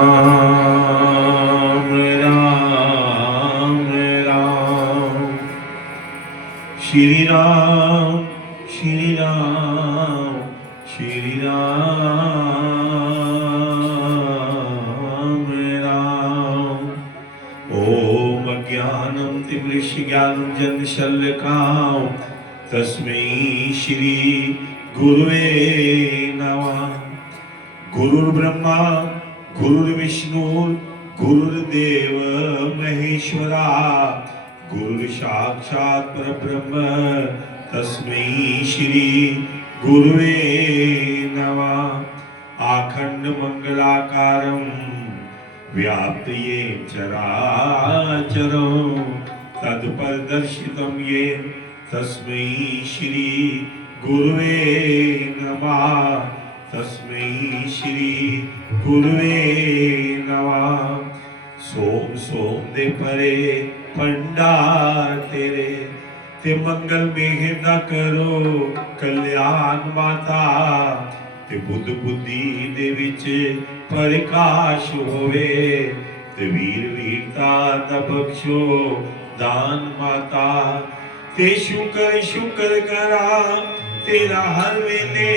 राम राम राम श्री राम श्री राम श्री राम राम। ओम अज्ञानं तिमिरज्ञानं शल्यकां तस्मै श्री गुरुवे नमः। गुरुर्ब्रह्मा गुरुर्विष्णु गुरुर्देव महेश्वरा गुरुर्साक्षात् परब्रह्म तस्मै श्री गुरुवे नमः। आखंड मंगलाकारं व्याप्तये चराचरं तत्परदर्शितं येन तस्मै श्री गुरुवे नमः। तस्मै श्री गुरुवे नमः। सोम सोम दे परे पंडार तेरे ते मंगल मेघ न करो कल्याण माता ते बुद्ध बुद्धि दे विच प्रकाश होवे ते वीर वीरता दा बख्शो दान माता ते शुक्र शुक्र करा तेरा हर वेले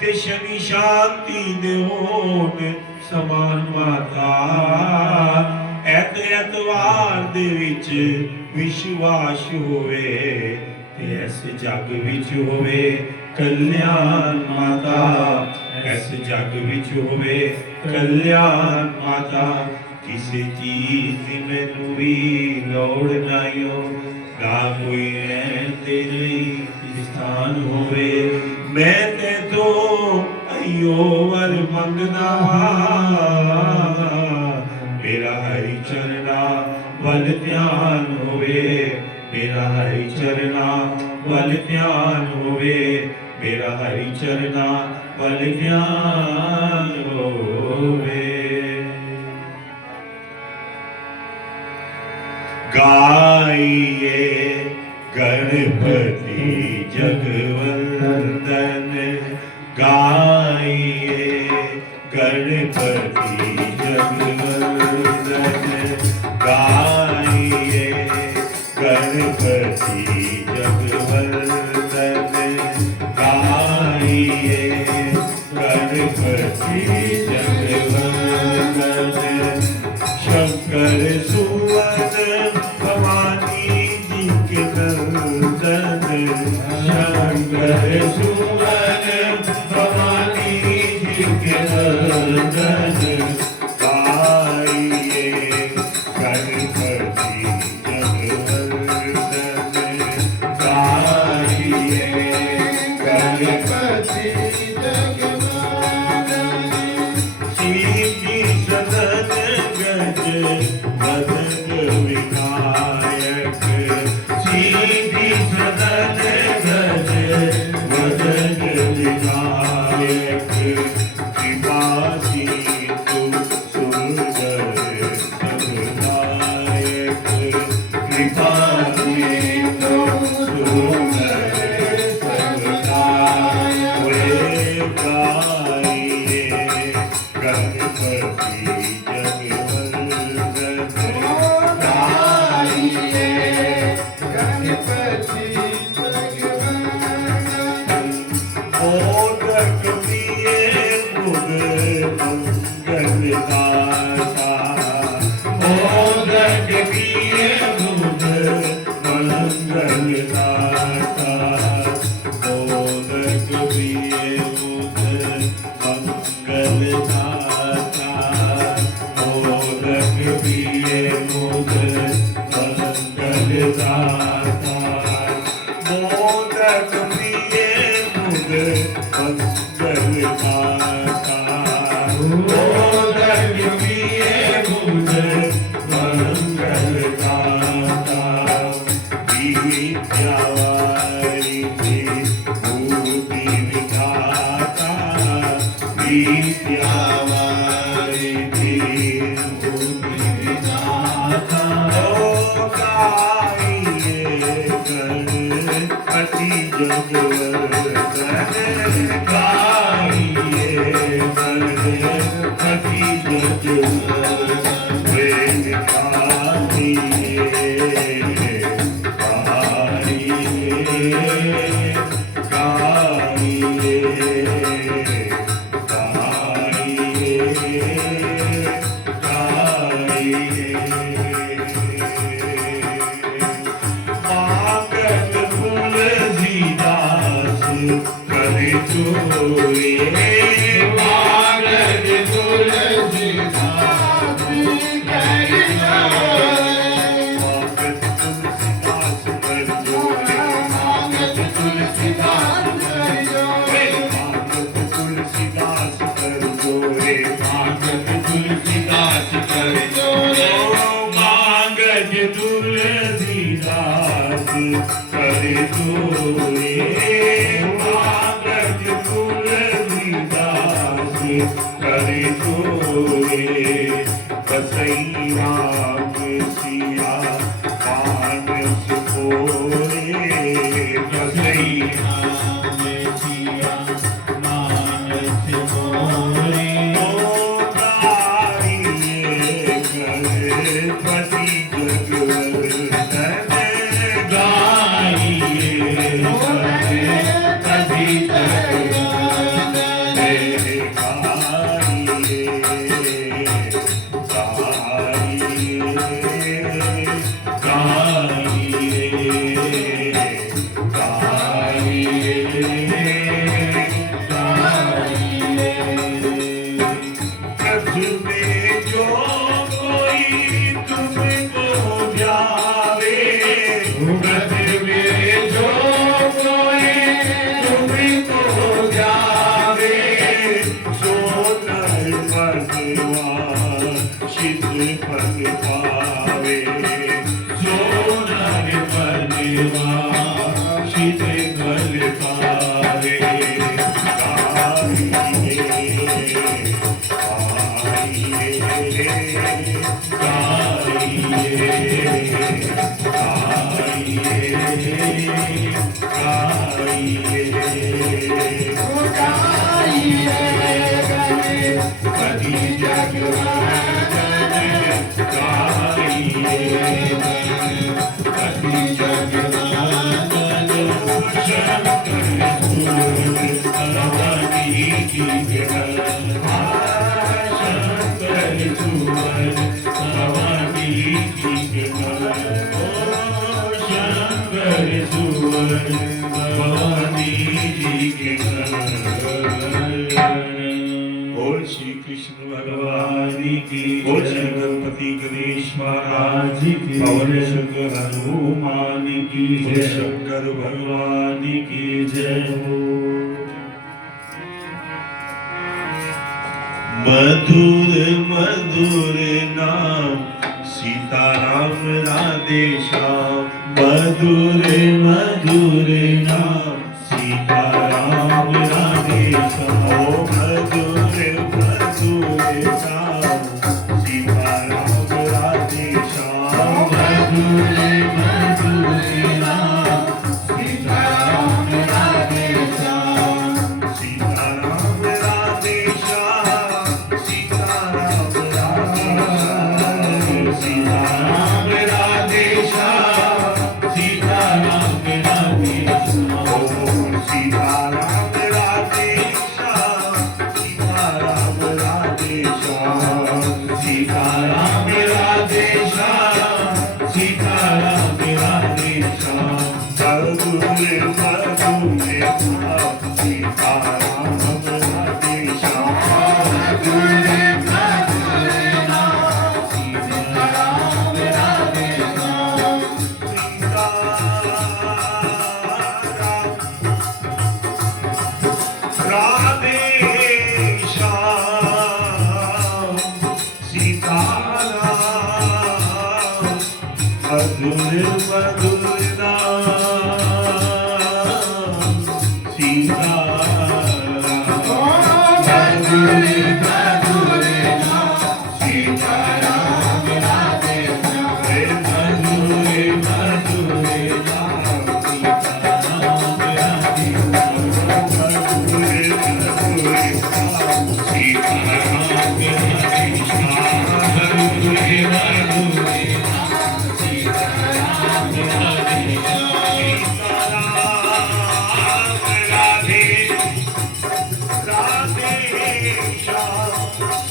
ते शनि शांति दे होन समान माता ऐतवार दे विच विश्वास होवे ते ऐसे जग विच होवे कल्याण माता। ऐसे जग विच होवे कल्याण माता। किसी चीज दी मैनू भी लोड़ नाइयो ना कोई तेरे स्थान होवे मैं ते तो अयो वर मंगना मेरा हरि चरना वल ध्यान होवे मेरा हरि चरना वल ध्यान होवे मेरा हरि चरना वल ध्यान होवे। गाइए गणपति जगवंदन गाइए गणपति जगवंदन गाइए गणपति जगवंदन गाइए गणपति जगवंदन। शंकर सुवन भवानी जी के नंदन शंकर सुवन भवानी जी के नंदन गाइए गणपति जगवंदन गाइए गणपति जगवंदन। सीधी सदन गज बदन विनायक सीधी सदन गज बदन विनायक कृपा सिंधु सुंदर सबनायक कृपा सिंधु सुंदर सबनायक गाइए गणपति जगवंदन गाइए गणपति शंकर भगवान की जय हो। मधुर मधुर नाम सीताराम राधे श्याम, मधुर मधुर नाम सीताराम राधे श्याम, मधुर मधुर नाम सीताराम राधे श्याम, मधुर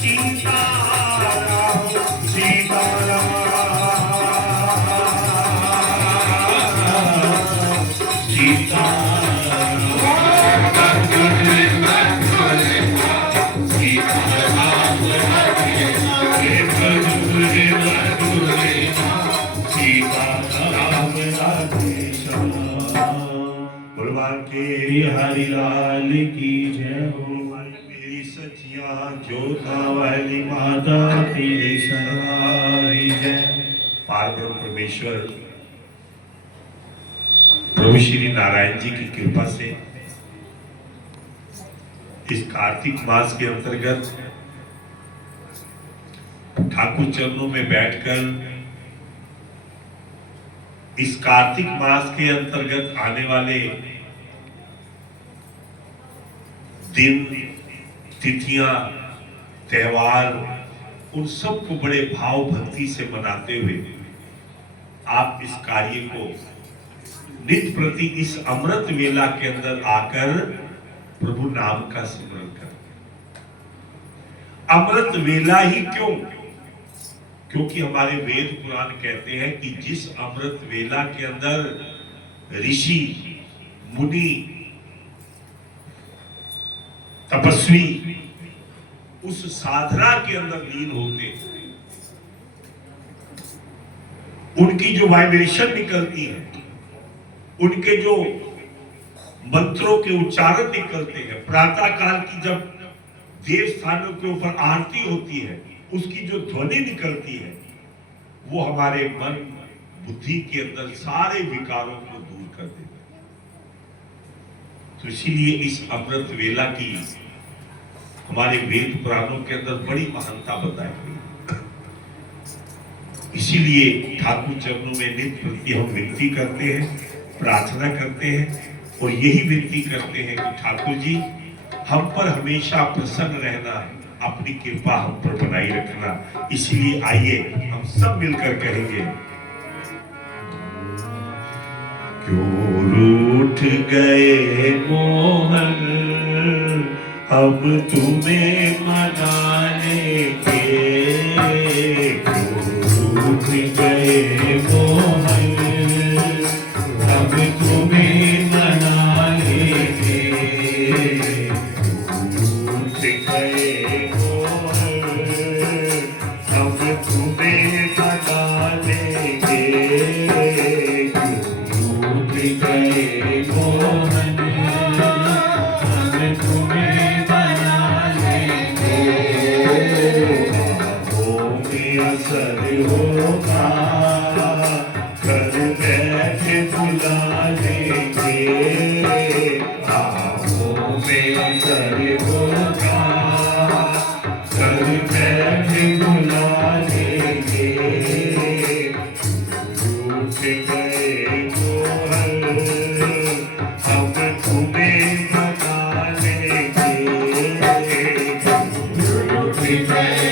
सीताराम सीताराम भगवान के हरि लाल की जय हो। मेरी सचिया जोता वाली माता तेरे सहाय जय। पारब्रह्म परमेश्वर प्रभु श्री नारायण जी की कृपा से इस कार्तिक मास के अंतर्गत ठाकुर चरणों में बैठकर इस कार्तिक मास के अंतर्गत आने वाले दिन, तिथियां, त्योहार, उन सबको बड़े भाव भक्ति से मनाते हुए आप इस कार्य को नित्य प्रति इस अमृत वेला के अंदर आकर प्रभु नाम का स्मरण करें। अमृत वेला ही क्यों? क्योंकि हमारे वेद पुराण कहते हैं कि जिस अमृत वेला के अंदर ऋषि, मुनि, तपस्वी उस साधना के अंदर लीन होते, उनकी जो वाइब्रेशन निकलती है, उनके जो मंत्रों के उच्चारण निकलते हैं, प्रातः काल की जब देव स्थानों के ऊपर आरती होती है, उसकी जो ध्वनि निकलती है, वो हमारे मन बुद्धि के अंदर सारे विकारों को दूर कर देती है। तो इसीलिए इस अमृत वेला की हमारे वेद पुराणों के अंदर बड़ी महानता बताई गई। इसीलिए ठाकुर चरणों में नित्य प्रति हम विनती करते हैं, प्रार्थना करते हैं और यही विनती करते हैं कि ठाकुर जी हम पर हमेशा प्रसन्न रहना, अपनी कृपा हम पर बनाई रखना। इसलिए आइए हम सब मिलकर कहेंगे, क्यों रूठ गए मोहन अब तुम्हें मनाने के, क्यों रूठ गए मोहन अब तुम्हें मनाने के, रूठ गए मोहन अब तुम्हें मनाने के, रूठ गए मोहन अब तुम्हें मनाने के, असर होगा कर बैठे बुला लेंगे, आँखों में असर होगा कर बैठे बुला लेंगे, रूठ गए मोहन अब तुम्हें मना लेंगे, रूठ गए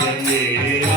चले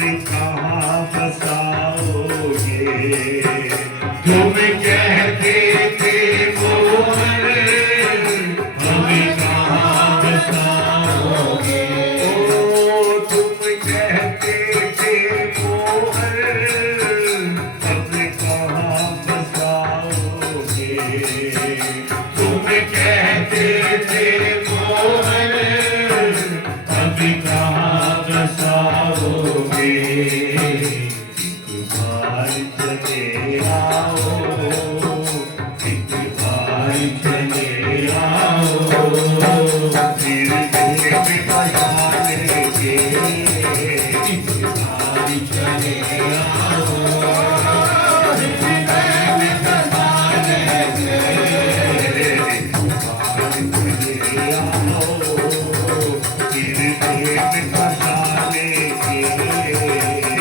हमें कहाँ बसाओगे? तुम कहते थे मोहन, हमें कहाँ बसाओगे? ओ तुम कहते थे मोहन, हमें कहाँ बसाओगे? तुम कहते थे मोहन, हमें कहाँ बसाओगे? एक बार चले आओ, एक बार चले आओ, फिर दिल में बसा लेंगे। एक बार चले आओ, दिल में बसा लेंगे। एक बार चले आओ, फिर दिल में बसा लेंगे।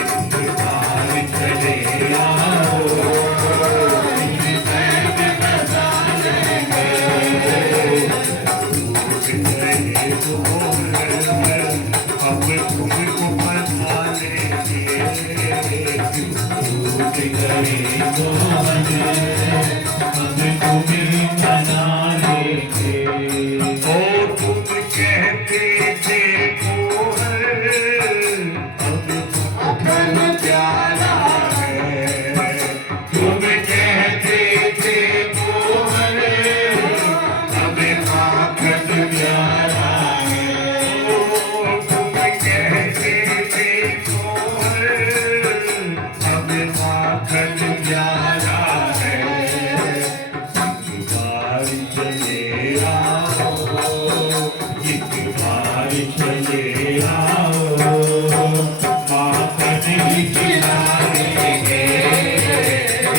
एक बार चले आओ, दिल में बसा लेंगे। टूट गए तो अब तुमको बना लेंगे। टूट गए तो अब तुम्हें बना लेंगे। ओ तुम कहते थे मोहन, अब तुमको प्यारा है। तुम कहते थे मोहन, हमें माखन प्यारा है। ओ तुम कहते थे मोहन, हमें माखन प्यारा है। एक बार चले आओ, एक बार चले आओ, माखन खिला देंगे।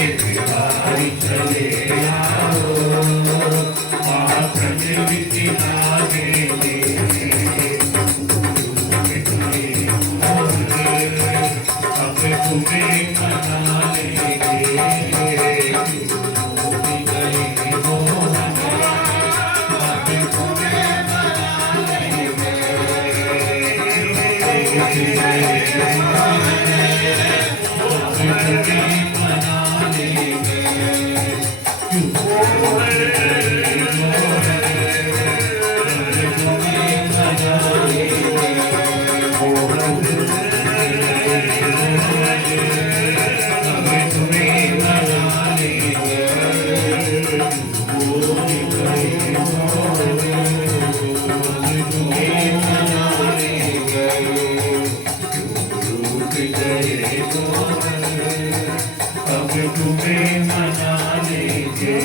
एक बार चले आओ, माखन खिला देंगे। अब तुम्हें मना लेंगे। टूट गए मोहन, अब तुम्हें मना लेंगे। टूट गए मोहन, अब तुम्हें मना लेंगे। अब तुम्हें मना लेंगे।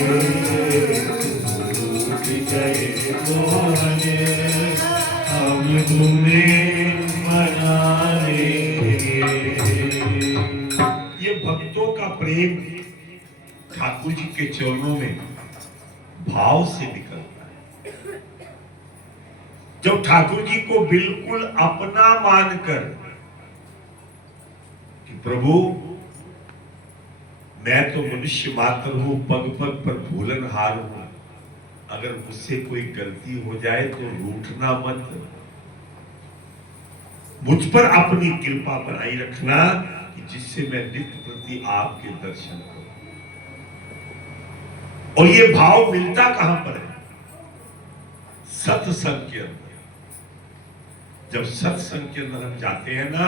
टूट गए मोहन, अब तुम्हें मना लेंगे। ये भक्तों का प्रेम ठाकुर जी के चरणों में भाव से निकलता है। जब ठाकुर जी को बिल्कुल अपना मानकर कि प्रभु मैं तो मनुष्य मात्र हूं, पग पग पर भूलनहार हूं, अगर मुझसे कोई गलती हो जाए तो रूठना मत, मुझ पर अपनी कृपा बनाई रखना कि जिससे मैं नित्य प्रति आपके दर्शन करूं। और ये भाव मिलता कहां पर है? सत्संग के अंदर। जब सत्संग के अंदर हम जाते हैं ना,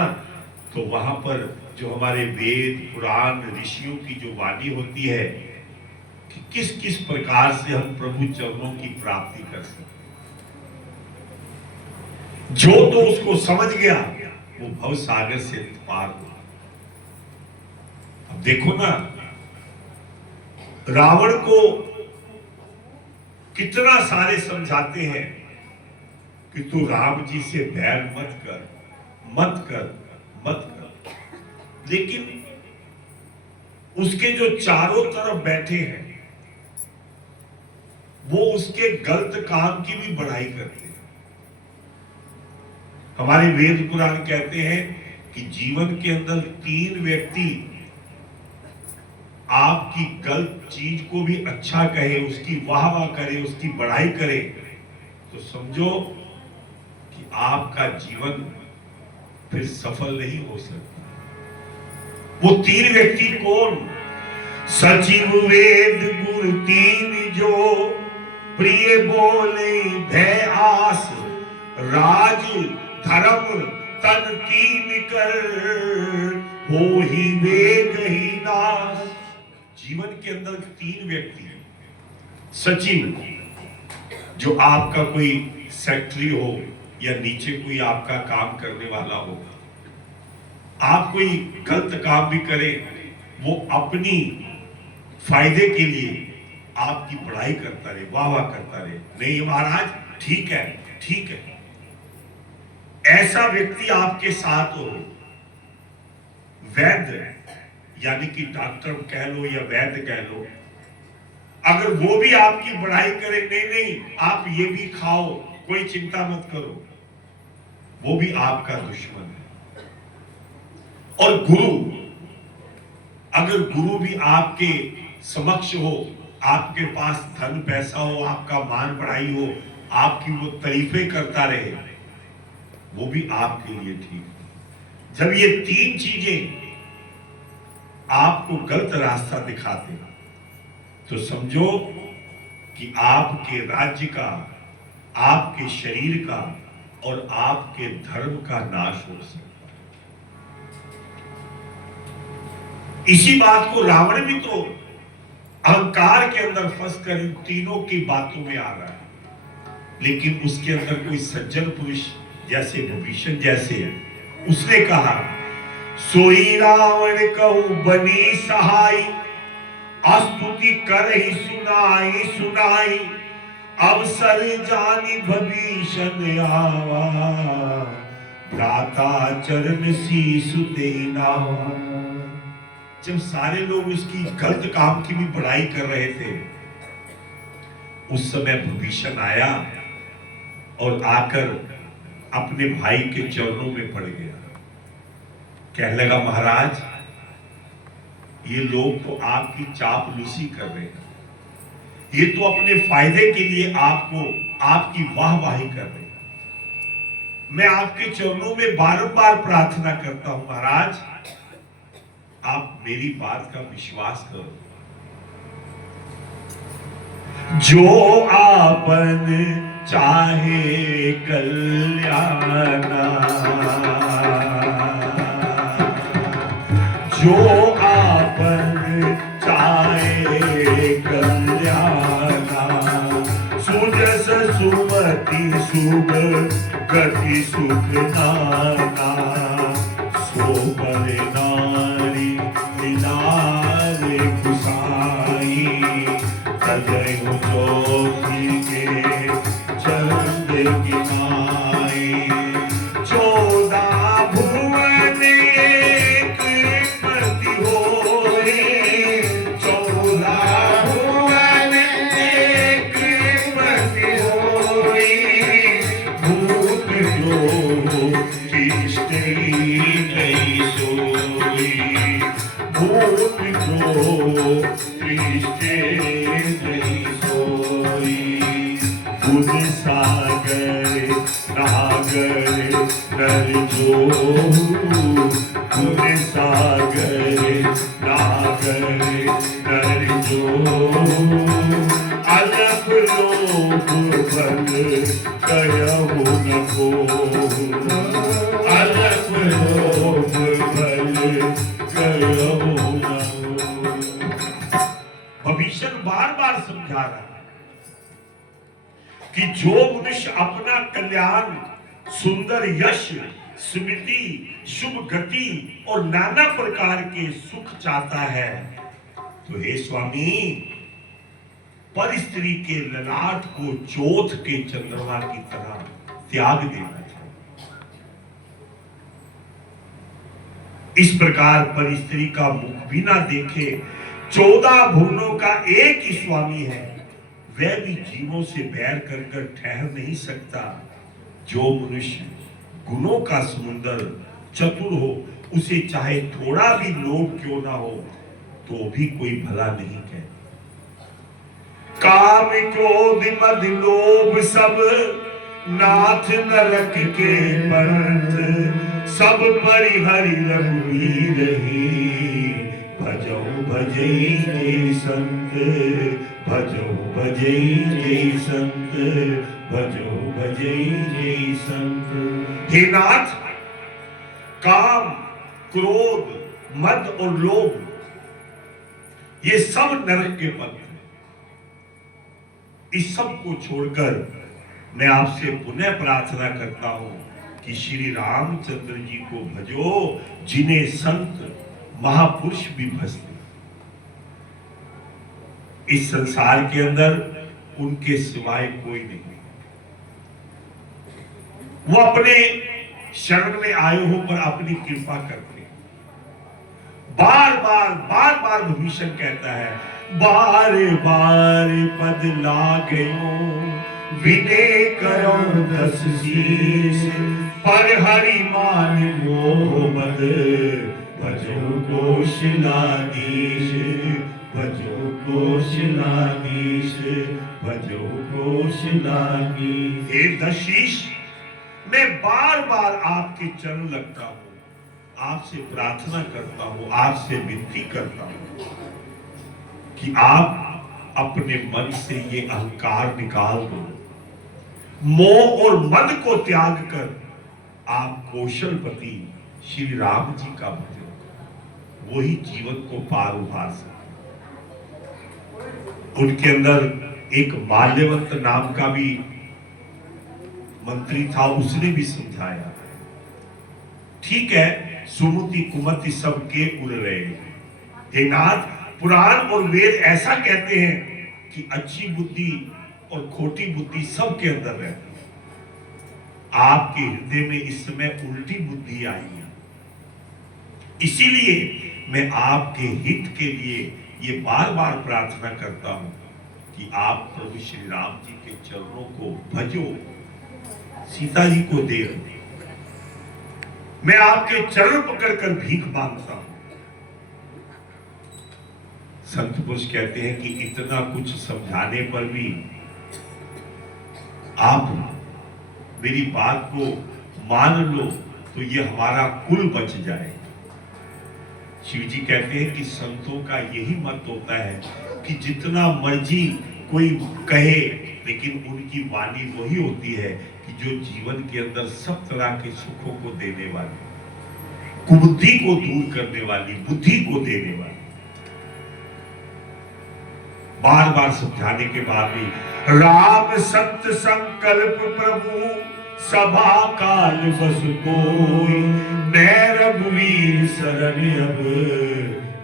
तो वहां पर जो हमारे वेद पुराण ऋषियों की जो वाणी होती है कि किस किस प्रकार से हम प्रभु चरणों की प्राप्ति कर सकते, जो तो उसको समझ गया वो भव सागर से पार हुआ। अब देखो ना, रावण को कितना सारे समझाते हैं कि तू राम जी से बैर मत कर, मत कर, मत कर, लेकिन उसके जो चारों तरफ बैठे हैं वो उसके गलत काम की भी बढ़ाई करते हैं। हमारे वेद पुराण कहते हैं कि जीवन के अंदर 3 व्यक्ति आपकी गलत चीज को भी अच्छा कहे, उसकी वाह वाह करे, उसकी बढ़ाई करे, तो समझो कि आपका जीवन फिर सफल नहीं हो सकता। वो तीन व्यक्ति कौन? सचिव वेद गुरु तीन जो प्रिय बोले भय आस, राज धर्म तन तीन कर हो ही वेग ही नाश। जीवन के अंदर तीन व्यक्ति हैं। सचिव, जो आपका कोई सेक्रेटरी हो या नीचे कोई आपका काम करने वाला हो, आप कोई गलत काम भी करें, वो अपनी फायदे के लिए आपकी पढ़ाई करता रहे, वाह वाह करता रहे, नहीं महाराज ठीक है ठीक है। ऐसा व्यक्ति आपके साथ हो, वैद्य यानी कि डॉक्टर कह लो या वैद्य कह लो, अगर वो भी आपकी बढ़ाई करे, नहीं नहीं आप ये भी खाओ, कोई चिंता मत करो, वो भी आपका दुश्मन है। और गुरु, अगर गुरु भी आपके समक्ष हो, आपके पास धन पैसा हो, आपका मान बढ़ाई हो, आपकी वो तारीफें करता रहे, वो भी आपके लिए ठीक है। जब ये तीन चीजें आपको गलत रास्ता दिखाते हैं, तो समझो कि आपके राज्य का, आपके शरीर का और आपके धर्म का नाश हो सकता है। इसी बात को रावण भी तो अहंकार के अंदर फंसकर इन तीनों की बातों में आ रहा है, लेकिन उसके अंदर कोई सज्जन पुरुष जैसे विभीषण जैसे है, उसने कहा सोई रावण कहू बनी सहाय, स्तुति कर ही सुनाई सुनाई, अवसर जानी विभीषण आवा, भ्राता चरण शीसु देना। जब सारे लोग उसकी गलत काम की भी बड़ाई कर रहे थे, उस समय विभीषण आया और आकर अपने भाई के चरणों में पड़ गया। कहने लगा महाराज, ये लोग तो आपकी चापलूसी कर रहे हैं, ये तो अपने फायदे के लिए आपको, आपकी वाहवाही कर रहे हैं। मैं आपके चरणों में बारंबार प्रार्थना करता हूं महाराज, आप मेरी बात का विश्वास करो। जो आपन चाहे कल्याणा, जो आपन चाहे कल्याणा, सुजस सुमति शुभ गति सुख नाना, सो पर नारी नारे कुसाई, तजयु चौकी के चंद की माई, 14 भुवन एक पति होए, 14 भुवन एक पति होए, भूत लोग तिष्ठे नहीं सोई, भूत लोग तिष्ठे नहीं सोई, बुध सागर नागर नर जो, बुध सागर नागर नर जो, अलग लोग बल कयहु न को, अलग लोग बल कयहु न को। विभीषण बार बार समझा रहा है कि जो मनुष्य अपना कल्याण, सुंदर यश, स्मृति, शुभ गति और नाना प्रकार के सुख चाहता है, तो हे स्वामी, पर स्त्री के ललाट को चौथ के चंद्रमा की तरह त्याग देना चाहिए। इस प्रकार पर स्त्री का मुख भी ना देखे, 14 भुवनों का एक ही स्वामी है, वह भी जीवों से बैर कर कर ठहर नहीं सकता। जो मनुष्य गुणों का समुंदर चतुर हो, उसे चाहे थोड़ा भी लोभ क्यों ना हो, तो भी कोई भला नहीं कहे। काम क्रोध मद लोभ सब नाथ नरक के पंथ, सब परिहरि रघुवीर ही, भजै जय संत, भजो भजै जय संत, भजो भजै जय संत। हे नाथ, काम, क्रोध, मद और लोभ ये सब नरक के पथ हैं। इस सब को छोड़कर मैं आपसे पुनः प्रार्थना करता हूं कि श्री रामचंद्र जी को भजो, जिन्हें संत महापुरुष भी भजते। इस संसार के अंदर उनके सिवाय कोई नहीं। वो अपने शरण में आए हो पर अपनी कृपा करते। बार बार विभीषण कहता है, बार बार पद लागयो विनय करो दस शीस, पर हरि मान मोह मद, भजो कौशलाधीश, भजो कौशलाधीश, भजो कौशलाधीश। हे दशीष, मैं बार बार आपके चरण लगता हूं, आपसे प्रार्थना करता हूं, आपसे विनती करता हूं कि आप अपने मन से ये अहंकार निकाल दो, मोह और मद को त्याग कर आप कौशलपति श्री राम जी का भजन करो। वही जीवन को पार उभार सकते। उनके अंदर एक माल्यवंत नाम का भी मंत्री था, उसने भी समझाया, ठीक है, सुमति कुमति सबके उड़ रहे। हे नाथ, पुराण और वेद ऐसा कहते हैं कि अच्छी बुद्धि और खोटी बुद्धि सबके अंदर रहती है। आपके हृदय में इस समय उल्टी बुद्धि आई है, इसीलिए मैं आपके हित के लिए ये बार बार प्रार्थना करता हूं कि आप प्रभु श्री राम जी के चरणों को भजो, सीता जी को दे। मैं आपके चरण पकड़कर भीख मांगता हूं। संत पुरुष कहते हैं कि इतना कुछ समझाने पर भी आप मेरी बात को मान लो तो ये हमारा कुल बच जाए। शिव जी कहते हैं कि संतों का यही मत होता है कि जितना मर्जी कोई कहे, लेकिन उनकी वाणी वही होती है कि जो जीवन के अंदर सब तरह के सुखों को देने वाली, कुबुद्धि को दूर करने वाली, बुद्धि को देने वाली। बार बार समझाने के बाद भी राम सत्य संकल्प प्रभु सभा काल बस कोई, मैं रघुवीर शरण अब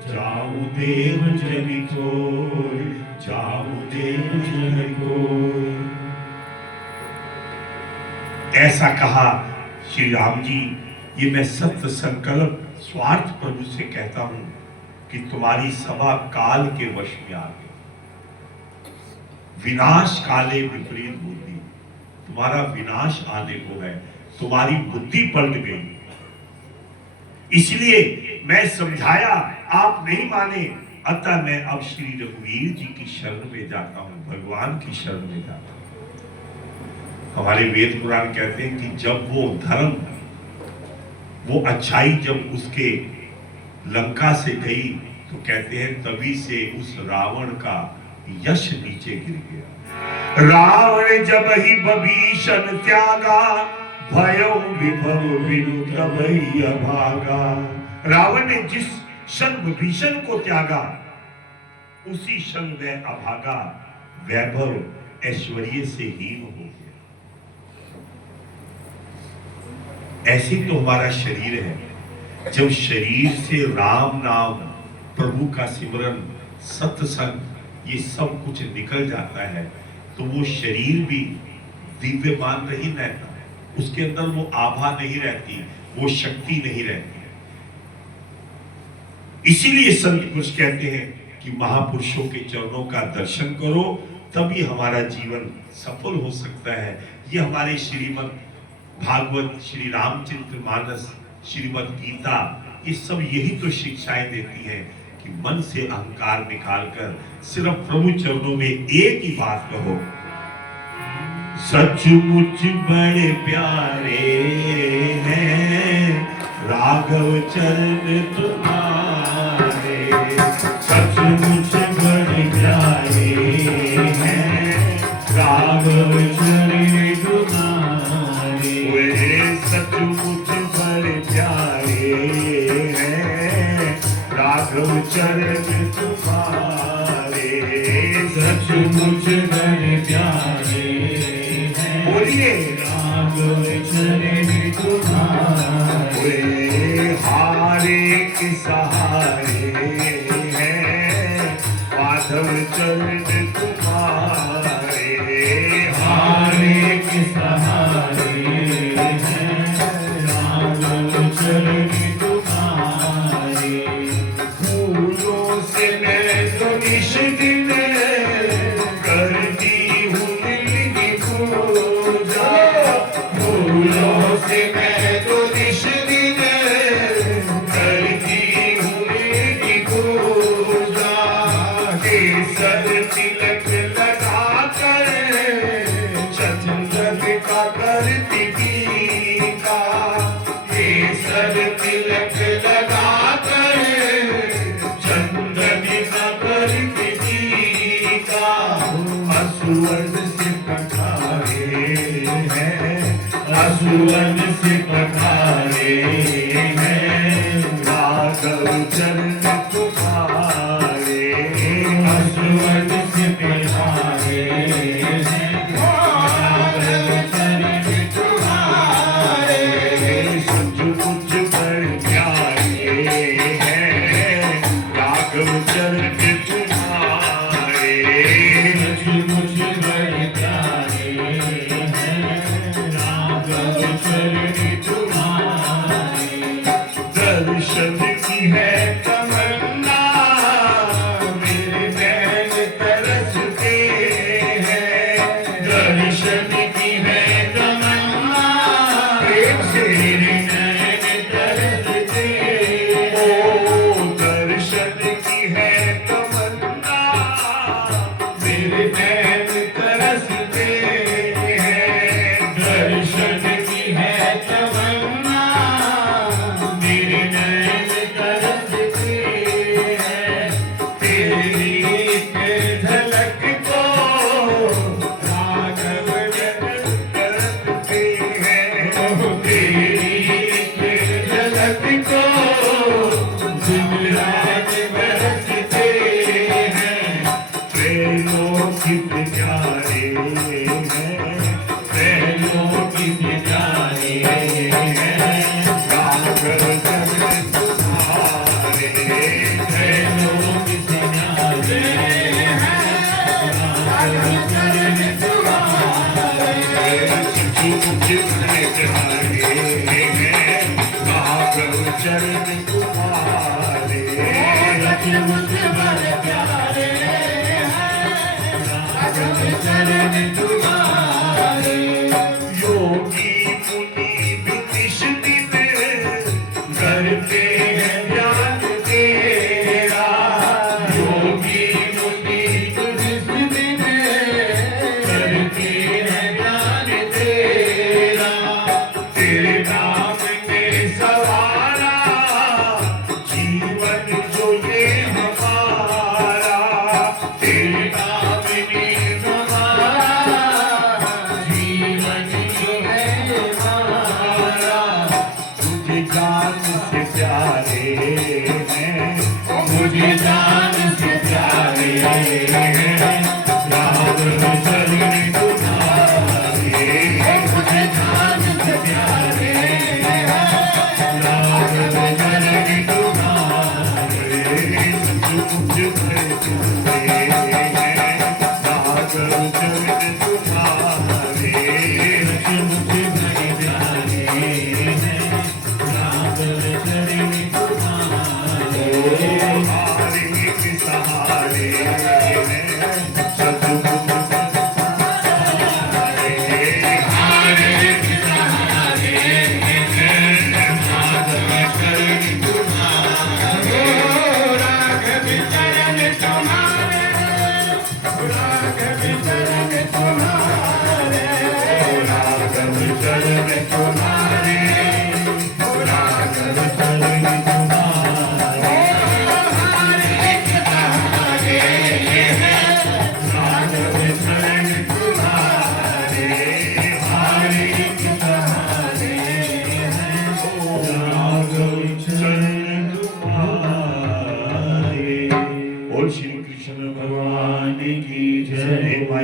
जाऊं देव जन कोई, जाऊं देव जन कोई। ऐसा कहा श्री राम जी, ये मैं सत्य संकल्प स्वार्थ प्रभु से कहता हूं कि तुम्हारी सभा काल के वश में आ गई। विनाश काले विपरीत बुद्धि, तुम्हारा विनाश आने को है, तुम्हारी बुद्धि पलट गई। इसलिए मैं समझाया, आप नहीं माने, अतः मैं अब श्री रघुवीर जी की शरण में जाता हूं, भगवान की शरण में जाता हूं। हमारे वेद पुराण कहते हैं कि जब वो धर्म, वो अच्छाई जब उसके लंका से गई तो कहते हैं तभी से उस रावण का यश नीचे गिर गया। रावण जब ही विभीषण त्यागा, भयो विभव बिनु तबहि अभागा। रावण ने जिस क्षण विभीषण को त्यागा, उसी क्षण वह अभागा, वैभव ऐश्वर्य से हीन हो गया। ऐसी तो हमारा शरीर है। जब शरीर से राम नाम, प्रभु का सिमरन, सत्संग, ये सब कुछ निकल जाता है तो वो शरीर भी दिव्यमान नहीं रहता, उसके अंदर वो आभा नहीं रहती, वो शक्ति नहीं रहती। इसीलिए संत पुरुष कहते हैं कि महापुरुषों के चरणों का दर्शन करो, तभी हमारा जीवन सफल हो सकता है। ये हमारे श्रीमद् भागवत, श्री रामचरित मानस, श्रीमद् गीता, ये सब यही तो शिक्षाएं देती हैं कि मन से अहंकार निकालकर सिर्फ प्रभु चरणों में एक ही बात कहो, सचमुच बड़े प्यारे हैं राघव चरण तुम्हारे। सचमुच बड़े प्यारे हैं राघव चरण तुम्हारे। वे सचमुच बड़े प्यारे हैं राघव चरण तुम्हारे। सचमुच बड़े प्यारे हैं बोलिए राघव चरण तुम्हारे। वे हारे के सहारे हैं माधव चरण तुम्हारे। हारे के सहारे हैं राघव चरण तुम्हारे। फूलों से मैं तो निश दिन करती हूँ दिल की पूजा। फूलों से मैं तो निश दिन करती हूँ दिल की पूजा। केसर तिलक लगा कर चंदन का करती टीका। केसर तिलक लगा कर चंदन का करती टीका। असुवन से पठारे हैं असुवन से पठारे हैं राघव चरण तुम्हारे। असुवन से पठारे हैं राघव चरण तुम्हारे। सचमुच बड़े प्यारे हैं राघव चरण तुम्हारे। सचमुच बड़े प्यारे हैं राघव चरण तुम्हारे। दर्शन की है तमन्ना मेरे नैन तरसते हैं। दर्शन की है तमन्ना प्रेम से मेरे नैन तरसते ओ दर्शन की है तमन्ना मेरे नैन तरसते हैं। दर्शन की है तमन्ना मेरे नैन तरसते हैं। तेरी एक झलक को राघव जन करते हैं। तेरी एक झलक को दिन रात बरसते हैं। प्रेमों की प्यारे हैं प्रेमों की प्यारे हैं राघव जन तुम्हारे। प्रेमों की प्यारे हैं राघव चरण तुम्हारे। सचमुच बड़े प्यारे हैं राघव चरण तुम्हारे। सचमुच बड़े प्यारे हैं राघव चरण तुम्हारे। योगी मुनि भी निश दिन करते हैं ध्यान तेरा। योगी मुनि जिस दिन करते हैं ध्यान तेरा। तेरे नाम ने सवारा जीवन जो ये हमारा। तेरे नाम ने सवारा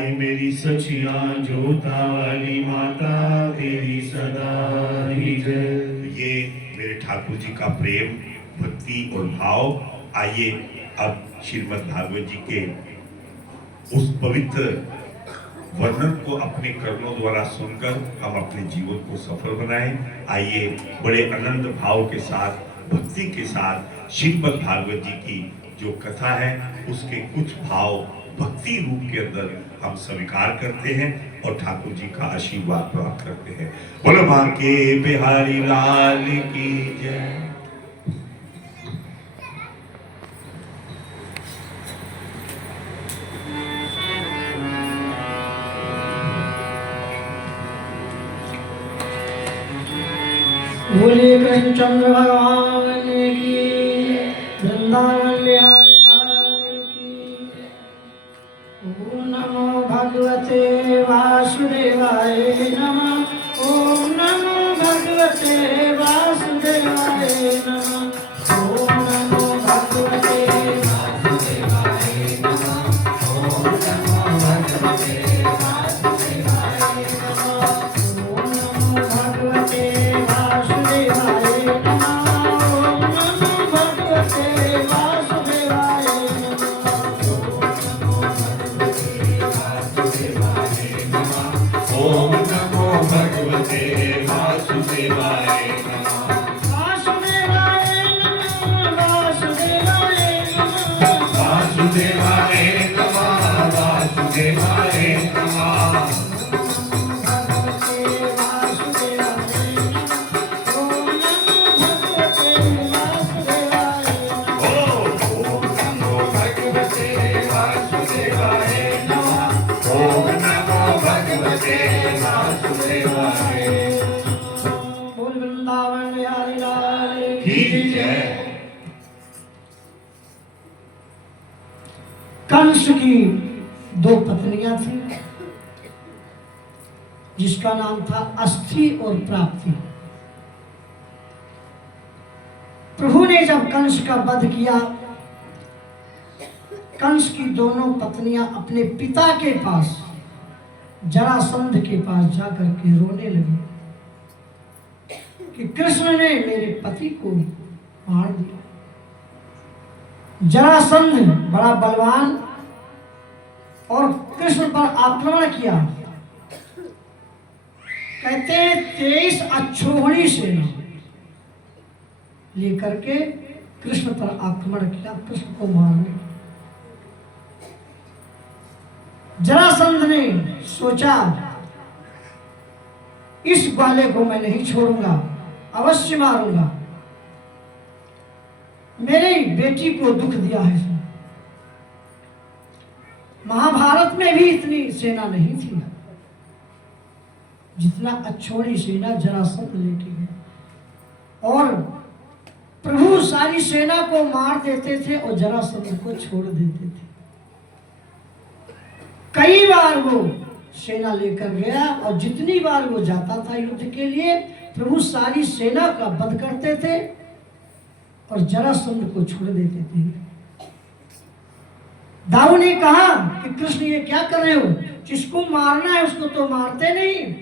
आई मेरी सचियां जोता वाली माता तेरी सदा ही जय। ये मेरे ठाकुर जी का प्रेम, भक्ति और भाव। आइए अब श्रीमद् भागवत जी के उस पवित्र वर्णन को अपने कर्मों द्वारा सुनकर हम अपने जीवन को सफल बनाएं। आइए बड़े आनंद भाव के साथ, भक्ति के साथ श्रीमद् भागवत जी की जो कथा है उसके कुछ भाव भक्ति रूप के अंदर हम स्वीकार करते हैं और ठाकुर जी का आशीर्वाद प्राप्त करते हैं। बोलो बांके बिहारी लाल की जय। बोले कृष्णचंद्र भगवान की, वृंदावन बिहारी लाल की। ओम नमो भगवते वासुदेवाय नमः। ओम नमो भगवते वासुदेवाय नमः। ओम नमो भगवते वासुदेवाय नमः। ओम नमो भगवते वासुदेवाय नमः। ओम नमो भगवते कंस की दो पत्नियां थी, जिसका नाम था अस्थि और प्राप्ति। प्रभु ने जब कंस का वध किया, कंस की दोनों पत्नियां अपने पिता के पास, जरासंध के पास जाकर के रोने लगी कि कृष्ण ने मेरे पति को मार दिया। जरासंध बड़ा बलवान और कृष्ण पर आक्रमण किया। कहते हैं 23 अक्षोहिणी सेना लेकर के कृष्ण पर आक्रमण किया, कृष्ण को मारने। जरासंध ने सोचा इस ग्वाले को मैं नहीं छोड़ूंगा, अवश्य मारूंगा। मेरी बेटी को दुख दिया है। महाभारत में भी इतनी सेना नहीं थी जितना अक्षोहिणी सेना जरासंध लेके गए। और प्रभु सारी सेना को मार देते थे और जरासंध को छोड़ देते थे। कई बार वो सेना लेकर गया और जितनी बार वो जाता था युद्ध के लिए, प्रभु सारी सेना का वध करते थे और जरासंध को छोड़ देते थे। दाऊ ने कहा कि कृष्ण ये क्या कर रहे हो, जिसको मारना है उसको तो मारते नहीं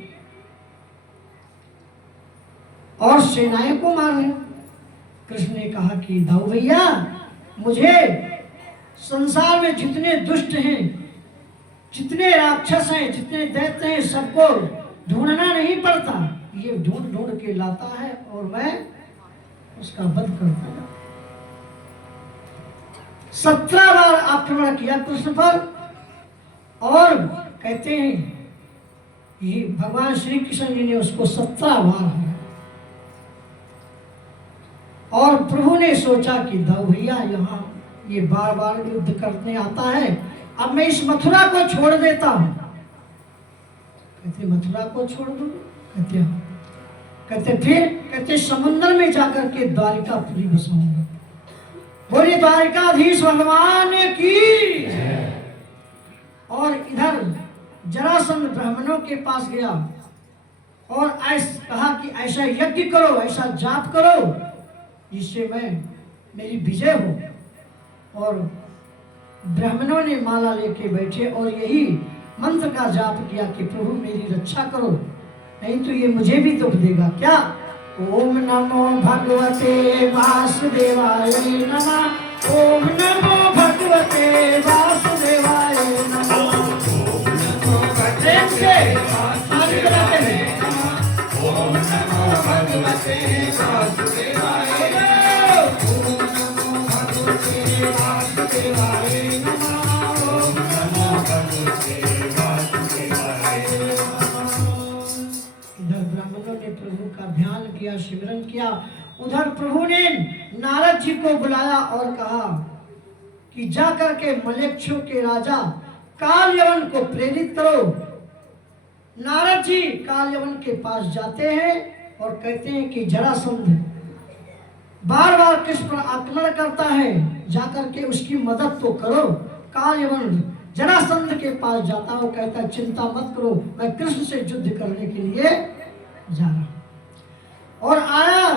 और सेनाएं को मार रहे। कृष्ण ने कहा कि दाऊ भैया, मुझे संसार में जितने दुष्ट हैं, जितने राक्षस हैं, जितने दैत्य हैं, सबको ढूंढना नहीं पड़ता। ये ढूंढ ढूंढ के लाता है और मैं उसका वध करता हूं। 17 बार आक्रमण किया कृष्ण पर। और कहते हैं ये भगवान श्री कृष्ण जी ने उसको 17 बार हराया। और प्रभु ने सोचा कि दाऊ भैया यहाँ ये बार बार युद्ध करने आता है, अब मैं इस मथुरा को छोड़ देता हूं। कहते मथुरा को छोड़ दो? कहते हाँ। कहते फिर? कहते समुद्र में जाकर के द्वारिकापुरी बसाऊंगा। बोले द्वारिकाधीश भगवान की। और इधर जरासंध ब्राह्मणों के पास गया और कहा कि ऐसा यज्ञ करो, ऐसा जाप करो जिससे मेरी विजय हो। और ब्राह्मणों ने माला लेके बैठे और यही मंत्र का जाप किया कि प्रभु मेरी रक्षा करो, नहीं तो ये मुझे भी दुख देगा। क्या? ओम नमो भगवते वासुदेवाय नमः। ओम नमो भगवते वासुदेवाय नमः। प्रेम से आगे बढ़ाते हैं। ओम नमो भगवते वासुदेवाय नमः। ओम नमो भगवते वासुदेवाय नमः। ओम नमो भगवते वासुदेवाय नमः। इधर ब्राह्मणों ने प्रभु का ध्यान किया, सिमरन किया। उधर प्रभु ने नारद जी को बुलाया और कहा कि जाकर के मलेच्छों के राजा कालयवन को प्रेरित करो। नारद जी कालयवन के पास जाते हैं और कहते हैं कि जरासंध बार बार कृष्ण पर आक्रमण करता है, जाकर के उसकी मदद तो करो। कालयवन जरासंध के पास जाता है और कहता है चिंता मत करो, मैं कृष्ण से युद्ध करने के लिए जा रहा हूं। और आया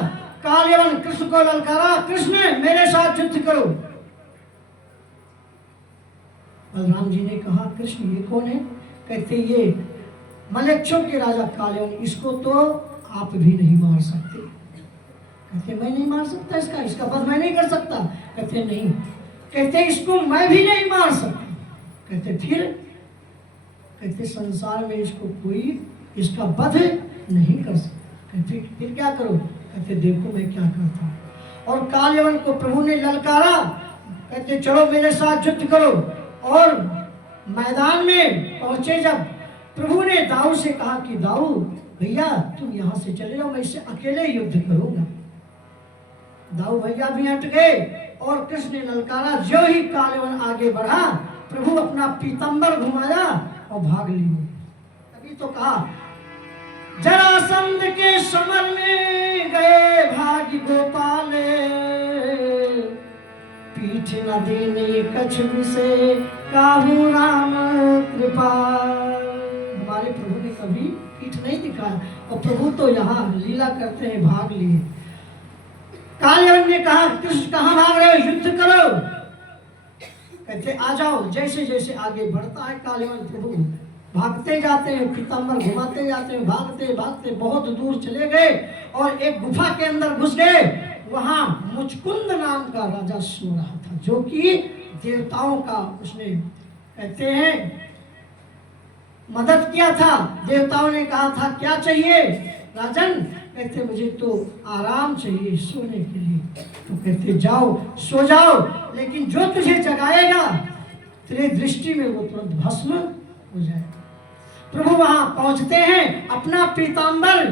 कालयवन, कृष्ण को ललकारा, कृष्ण मेरे साथ युद्ध करो। बलराम जी ने कहा कृष्ण ये कौन है? कहते ये मलेच्छों के राजा कालयवन, इसको तो आप भी नहीं मार सकते। कहते मैं नहीं मार सकता, इसका वध मैं नहीं कर सकता। कहते नहीं। कहते इसको मैं भी नहीं मार सकता। कहते फिर? कहते संसार में इसको कोई इसका वध नहीं कर सकता। कहते फिर क्या करो? कहते देखो मैं क्या करता हूं। और कालयवन को प्रभु ने ललकारा, कहते चलो मेरे साथ युद्ध करो। और मैदान में पहुंचे जब, प्रभु ने दाऊ से कहा कि दाऊ भैया तुम यहां से चले जाओ, मैं इससे अकेले युद्ध करूंगा। दाऊ भैया भी हट गए और कृष्ण ने ललकारा। जो ही कालयवन आगे बढ़ा, प्रभु अपना पीतंबर घुमाया और भाग लिए। तभी तो कहा जरासंध के समर में गए भाग्य गोपाल, पीठ न देने कछ विषे काहू राम कृपा। हमारे प्रभु ने कभी पीठ नहीं दिखाया और प्रभु तो यहाँ लीला करते हैं, भाग लिए। कालयवन ने कहा कृष्ण कहाँ भाग रहे हो, युद्ध करो। कहते आ जाओ। जैसे जैसे आगे बढ़ता है कालयवन, प्रभु भागते जाते हैं, पीतांबर घुमाते जाते हैं, भागते भागते बहुत दूर चले गए और एक गुफा के अंदर घुस गए। वहां मुचकुंद नाम का राजा सो रहा था, जो कि देवताओं का उसने कहते हैं मदद किया था। देवताओं ने कहा था क्या चाहिए राजन? कहते मुझे तो आराम चाहिए सोने के लिए। तो कहते जाओ सो जाओ, लेकिन जो तुझे जगाएगा तेरे दृष्टि में वो तुरंत भस्म हो जाएगा। प्रभु वहां पहुंचते हैं, अपना पीतांबर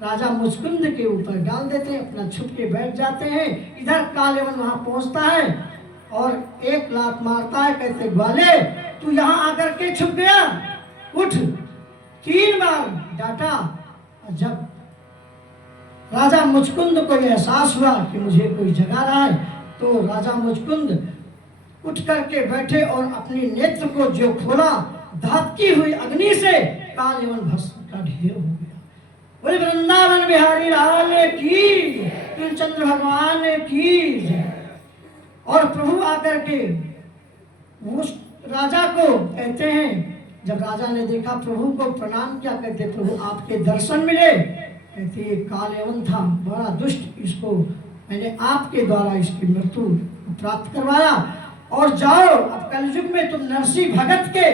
राजा मुचकुंद के ऊपर डाल देते हैं, अपना छुप के बैठ जाते हैं। इधर कालयवन वहां पहुंचता है और एक लात मारता है। कहते ग्वाले तू यहाँ आकर के छुप गया, उठ। 3 बार डांटा। और जब राजा मुचकुंद को एहसास हुआ कि मुझे कोई जगा रहा है, तो राजा मुचकुंद उठ करके बैठे और अपने नेत्र को जो खोला, धातकी हुई अग्नि से कालयवन भस्म का ढेर हो गया। बोले वृंदावन बिहारी लाल की, चंद्र भगवान की। और प्रभु आकर के उस राजा को कहते हैं, जब राजा ने देखा प्रभु को प्रणाम किया, कहते प्रभु आपके दर्शन मिले। कहते ये कालयवन था बड़ा दुष्ट, इसको मैंने आपके द्वारा इसकी मृत्यु प्राप्त करवाया। और जाओ अब कलयुग में तुम नरसिंह भगत के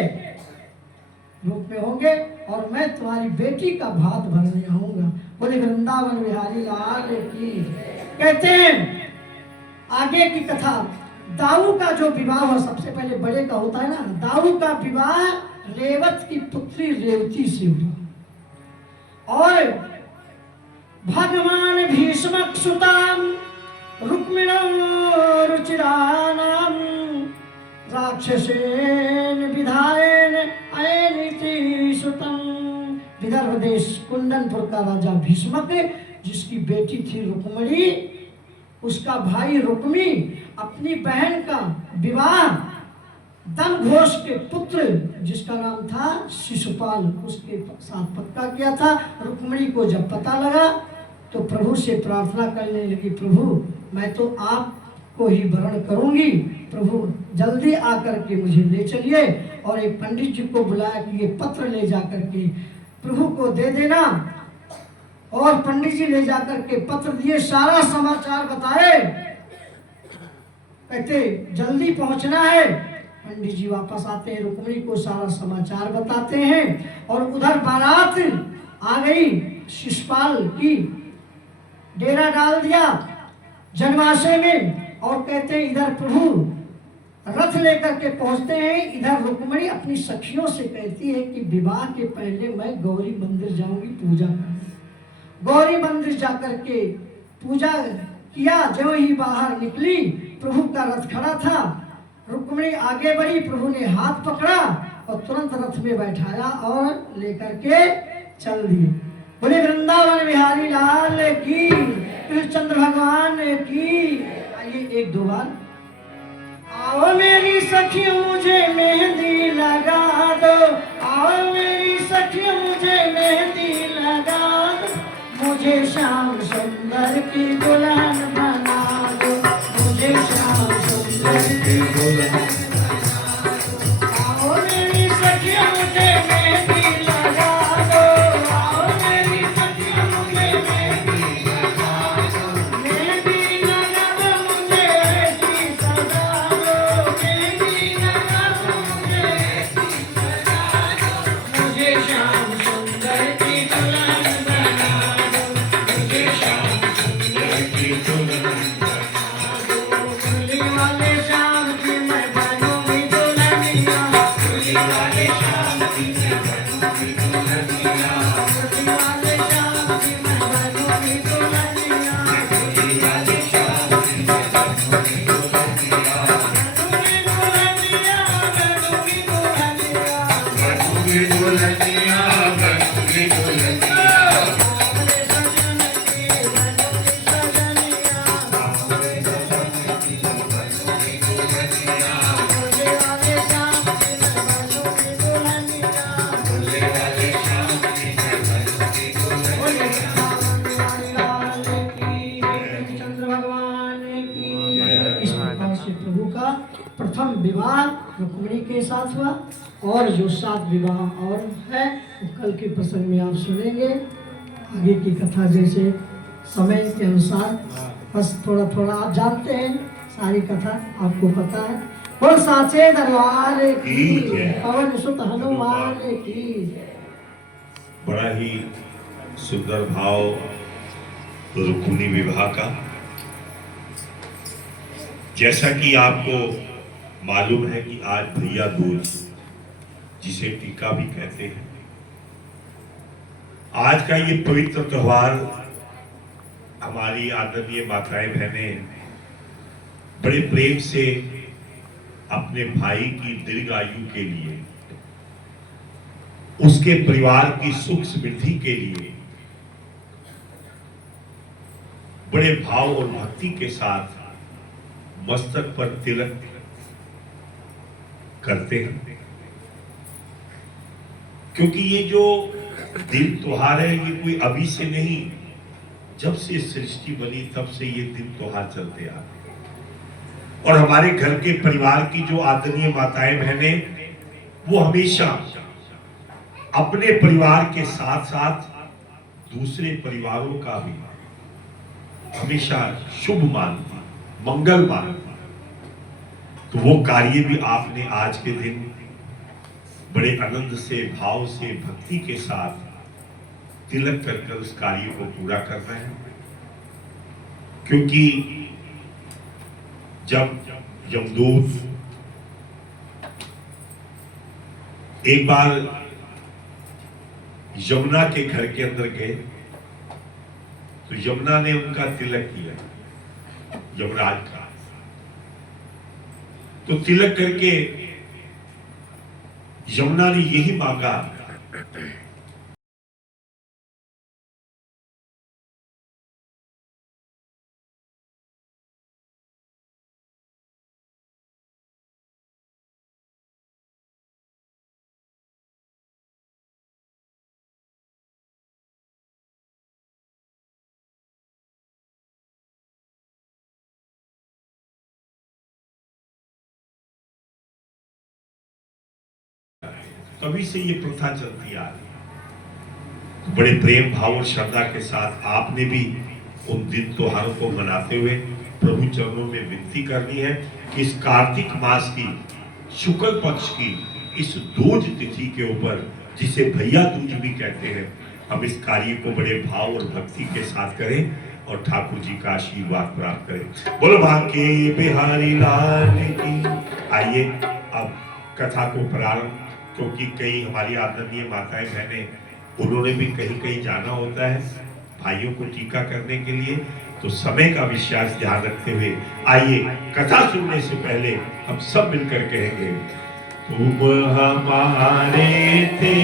रूप में होंगे और मैं तुम्हारी बेटी का भात भरने आऊंगा। बोले वृंदावन बिहारी लाल की। कहते हैं आगे की कथा, दाऊ का जो विवाह हुआ, सबसे पहले बड़े का होता है ना, दाऊ का विवाह रेवत की पुत्री रेवती से हुआ। और भगवान भीष्मक सुताम रुक्मिणं रुचिरानाम राक्षसेन विधायन अयनिति सुतम। विदर्भ देश कुंदनपुर का राजा भीष्मक, जिसकी बेटी थी रुक्मणी, उसका भाई रुक्मी अपनी बहन का विवाह दमघोष के पुत्र जिसका नाम था शिशुपाल, उसके साथ पक्का किया था। रुक्मणी को जब पता लगा तो प्रभु से प्रार्थना करने लगी, प्रभु मैं तो आपको ही वरण करूंगी, प्रभु जल्दी आकर के मुझे ले चलिए। और एक पंडित जी को बुलाया कि ये पत्र ले जा करके प्रभु को दे देना। और पंडित जी ले जा करके पत्र दिए, सारा समाचार बताए। कहते जल्दी पहुंचना है। पंडित जी वापस आते हैं, रुक्मिणी को सारा समाचार बताते हैं। और उधर बारात आ गई, शिषपाल की डेरा डाल दिया जनवासे में। और कहते हैं इधर प्रभु रथ लेकर के पहुंचते हैं। इधर रुक्मिणी अपनी सखियों से कहती है कि विवाह के पहले मैं गौरी मंदिर जाऊंगी पूजा करने। गौरी मंदिर जाकर के पूजा किया। जो ही बाहर निकली, प्रभु का रथ खड़ा था। रुक्मिणी आगे बढ़ी, प्रभु ने हाथ पकड़ा और तुरंत रथ में बैठाया और लेकर के चल दिए। बोले वृंदावन बिहारी लाल की, कृष्णचंद्र भगवान की। आइए एक दो बार। आओ मेरी सखी मुझे मेहंदी लगा दो, आओ मेरी सखी मुझे मेहंदी लगा दो, मुझे श्याम सुंदर की दुल्हन बना दो, मुझे श्याम सुंदर की दुल्हन बना दो। आओ मेरी सखी मुझे मेहंदी लगा दो, आओ मेरी सखी मुझे मेहंदी लगा दो, मेहंदी लगा दो मुझे ऐसी सजा दो, मेहंदी लगा दो मुझे ऐसी सजा दो, मुझे श्याम सुंदर की दुल्हन बना दो, मुझे श्याम सुंदर की दुल्हन बना दो। मुरली वाले श्याम की मैं बनूंगी दुल्हनिया, मुरली वाले श्याम की मैं बनूंगी दुल्हनिया, मुरली वाले श्याम की मैं बनूंगी दुल्हनिया, मुरली वाले श्याम की मैं बनूंगी दुल्हनिया, बनूंगी दुल्हनिया, बनूंगी दुल्हनिया, बनूंगी दुल्हनिया, बनूंगी दुल्हनिया। हमारे सजन की बनूंगी सजनिया, हमारे सजन की बनूंगी दुल्हनिया, मुरली वाले श्याम की मैं बनूंगी दुल्हनिया, मुरली वाले श्याम की मैं बनूंगी दुल्हनिया। चंद्र भगवान की। इस प्रकार से प्रभु का प्रथम विवाह रुक्मिणी के साथ हुआ। और जो 7 विवाह और है वो कल के प्रसंग में आप सुनेंगे। आगे की कथा जैसे समय के अनुसार, बस थोड़ा थोड़ा आप जानते हैं, सारी कथा आपको पता है। बोल साचे दरबार की, पवन सुत हनुमान की। बड़ा ही सुंदर भाव रुक्मिणी विवाह का। जैसा कि आपको मालूम है कि आज भैया दूज, जिसे टीका भी कहते हैं, आज का ये पवित्र त्योहार हमारी आदरणीय माताएं बहनें बड़े प्रेम से अपने भाई की दीर्घ आयु के लिए, उसके परिवार की सुख समृद्धि के लिए बड़े भाव और भक्ति के साथ मस्तक पर तिलक करते हैं। क्योंकि ये जो दिन त्योहार है, ये कोई अभी से नहीं, जब से सृष्टि बनी तब से ये दिन त्योहार चलते आ रहे हैं। और हमारे घर के परिवार की जो आदरणीय माताएं बहनें, वो हमेशा अपने परिवार के साथ साथ दूसरे परिवारों का भी हमेशा शुभ मानती, मंगल मानती। तो वो कार्य भी आपने आज के दिन बड़े आनंद से, भाव से, भक्ति के साथ तिलक कर उस कार्य को पूरा कर रहे हैं। क्योंकि जब यमदूत एक बार यमुना के घर के अंदर गए, तो यमुना ने उनका तिलक किया, यमराज का। तो तिलक करके यमुना ने यही मांगा कभी से ये प्रथा चलती आ रही है। बड़े प्रेम भाव और श्रद्धा के साथ आपने भी उन दिन त्योहारों को मनाते हुए प्रभु चरणों में विनती करनी है कि इस कार्तिक मास की शुक्ल पक्ष की इस दूज तिथि के ऊपर, जिसे भैया दूज भी कहते हैं, हम इस कार्य को बड़े भाव और भक्ति के साथ करें और ठाकुर जी का आशीर्वाद प्राप्त करें। बोलो बांके बिहारी लाल की। आइए अब कथा को प्रारंभ, क्योंकि कई हमारी आदरणीय माताएं बहनें, उन्होंने भी कहीं कहीं जाना होता है भाइयों को टीका करने के लिए, तो समय का विशेष ध्यान रखते हुए आइए कथा सुनने से पहले हम सब मिलकर कहेंगे, तुम हमारे थे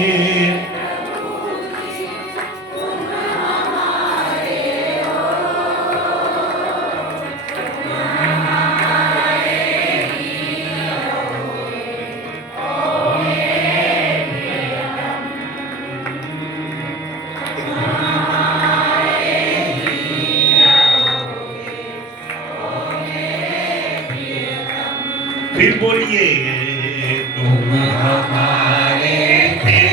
फिर बोलिए, तुम हमारे थे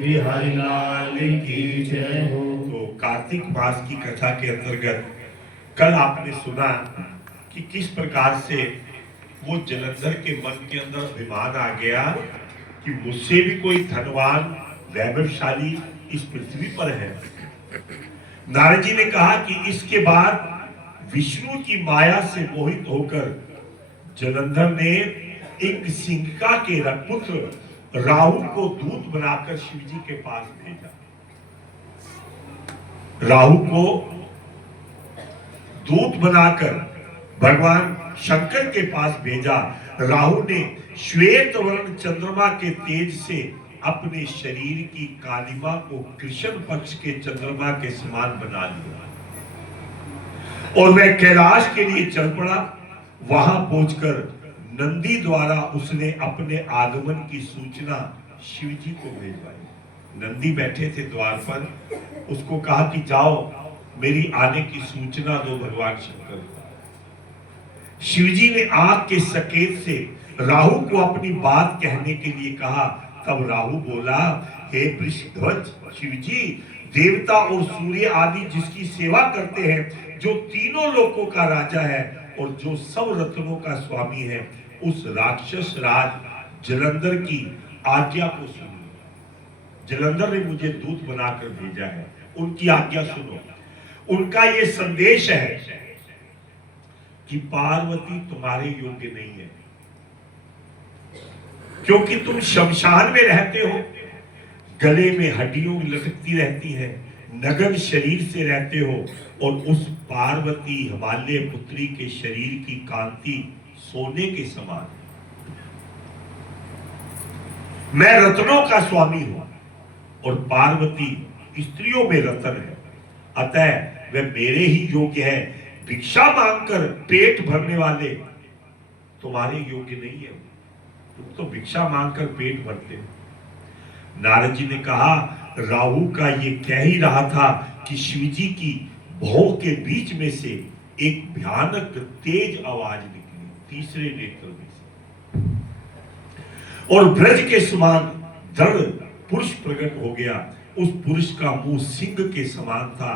बिहारी लाल की जय हो। तो कार्तिक मास की कथा के अंतर्गत कल आपने सुना कि किस प्रकार से वो जलंधर के मन के अंदर अभिमान आ गया कि मुझसे भी कोई धनवान वैभवशाली इस पृथ्वी पर है। नारद जी ने कहा कि इसके बाद विष्णु की माया से मोहित होकर जलंधर ने एक सिंहिका के रथपुत्र राहु को दूत बनाकर शिव जी के पास भेजा। राहु को दूत बनाकर भगवान शंकर के पास भेजा। राहु ने श्वेत वर्ण चंद्रमा के तेज से अपने शरीर की कालिमा को कृष्ण पक्ष के चंद्रमा के समान बना लिया और वह कैलाश के लिए चल पड़ा। वहां पहुंचकर नंदी द्वारा उसने अपने आगमन की सूचना शिव जी को भिजवाई। नंदी बैठे थे द्वार पर, उसको कहा कि जाओ मेरी आने की सूचना दो भगवान शंकर को। शिव जी ने आग के सकेत से राहु को अपनी बात कहने के लिए कहा। तब राहु बोला, हे वृषध्वज शिव जी, देवता और सूर्य आदि जिसकी सेवा करते हैं, जो तीनों लोकों का राजा है और जो सब रत्नों का स्वामी है, उस राक्षस राज जलंधर की आज्ञा को सुनो। जलंधर ने मुझे दूत बनाकर भेजा है, उनकी आज्ञा सुनो। उनका ये संदेश है कि पार्वती तुम्हारे योग्य नहीं है, क्योंकि तुम शमशान में रहते हो, गले में हड्डियों लटकती रहती है, नग्न शरीर से रहते हो और उस पार्वती हिमालय पुत्री के शरीर की कांति सोने के समान। मैं रत्नों का स्वामी हूं और पार्वती स्त्रियों में रतन है। अतः वे मेरे ही योग्य है। भिक्षा मांगकर पेट भरने वाले तुम्हारे योग्य नहीं है, तुम तो भिक्षा मांगकर पेट भरते हो। नारद जी ने कहा, राहु का ये कह ही रहा था कि शिव जी की भौं के बीच में से एक भयानक तेज आवाज निकली तीसरे नेत्र में से, और ब्रज के समान दृढ़ पुरुष प्रकट हो गया। उस पुरुष का मुंह सिंह के समान था,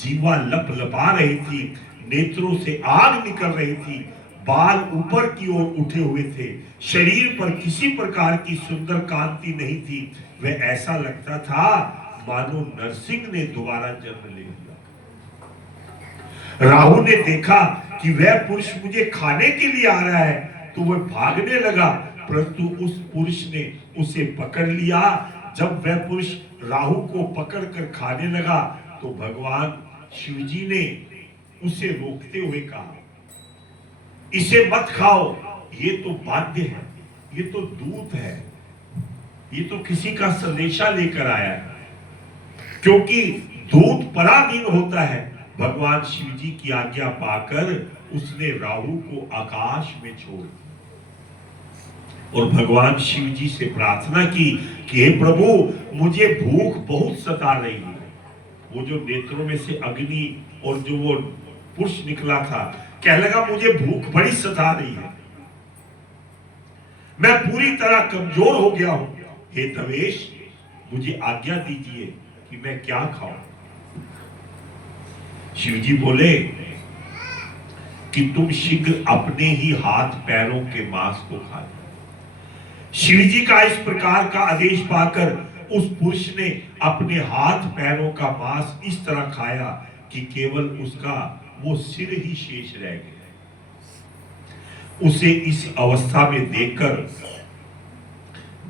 जीवा लप लपा रही थी, नेत्रों से आग निकल रही थी, बाल ऊपर की ओर उठे हुए थे, शरीर पर किसी प्रकार की सुंदर कांति नहीं थी। वह ऐसा लगता था मानो नरसिंह ने दोबारा जन्म ले लिया। राहु ने देखा कि वह पुरुष मुझे खाने के लिए आ रहा है, तो वह भागने लगा, परंतु उस पुरुष ने उसे पकड़ लिया। जब वह पुरुष राहु को पकड़कर खाने लगा तो भगवान शिव जी ने उसे रोकते हुए कहा, इसे मत खाओ, ये तो बाध्य है, ये तो दूत है, ये तो किसी का संदेशा लेकर आया है। क्योंकि दूत पराधीन होता है। भगवान शिव जी की आज्ञा पाकर उसने राहु को आकाश में छोड़ दिया और भगवान शिव जी से प्रार्थना की कि हे प्रभु, मुझे भूख बहुत सता रही है। वो जो नेत्रों में से अग्नि और जो वो पुरुष निकला था, कह लगा मुझे भूख बड़ी सता रही है, मैं पूरी तरह कमजोर हो गया हूं। हे तवेश, मुझे आज्ञा दीजिए कि मैं क्या खाऊं। शिव जी बोले कि तुम शीघ्र अपने ही हाथ पैरों के मांस को खा लो। शिव जी का इस प्रकार का आदेश पाकर उस पुरुष ने अपने हाथ पैरों का मांस इस तरह खाया कि केवल उसका वो सिर ही शेष रह गया। उसे इस अवस्था में देखकर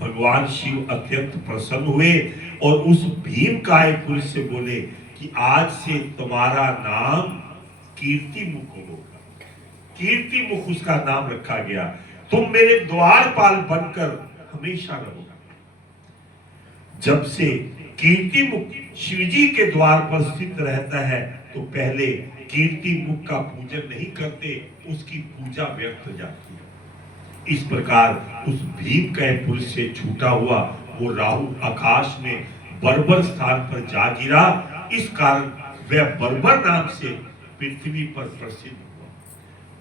भगवान शिव अत्यंत प्रसन्न हुए और उस भीमकाय पुरुष से बोले कि आज से तुम्हारा नाम कीर्ति मुख होगा। कीर्ति मुख उसका नाम रखा गया। तुम मेरे द्वारपाल बनकर हमेशा रहोगा। जब से कीर्ति मुख शिवजी के द्वार पर स्थित रहता है तो पहले कीर्ति मुख का पूजन नहीं करते, उसकी पूजा व्यर्थ हो जाती है। इस प्रकार उस भीम के पुरुष से छूटा हुआ वो राहु आकाश में बर्बर स्थान पर जा गिरा। इस कारण वह बर्बर नाम से पृथ्वी पर प्रसिद्ध हुआ।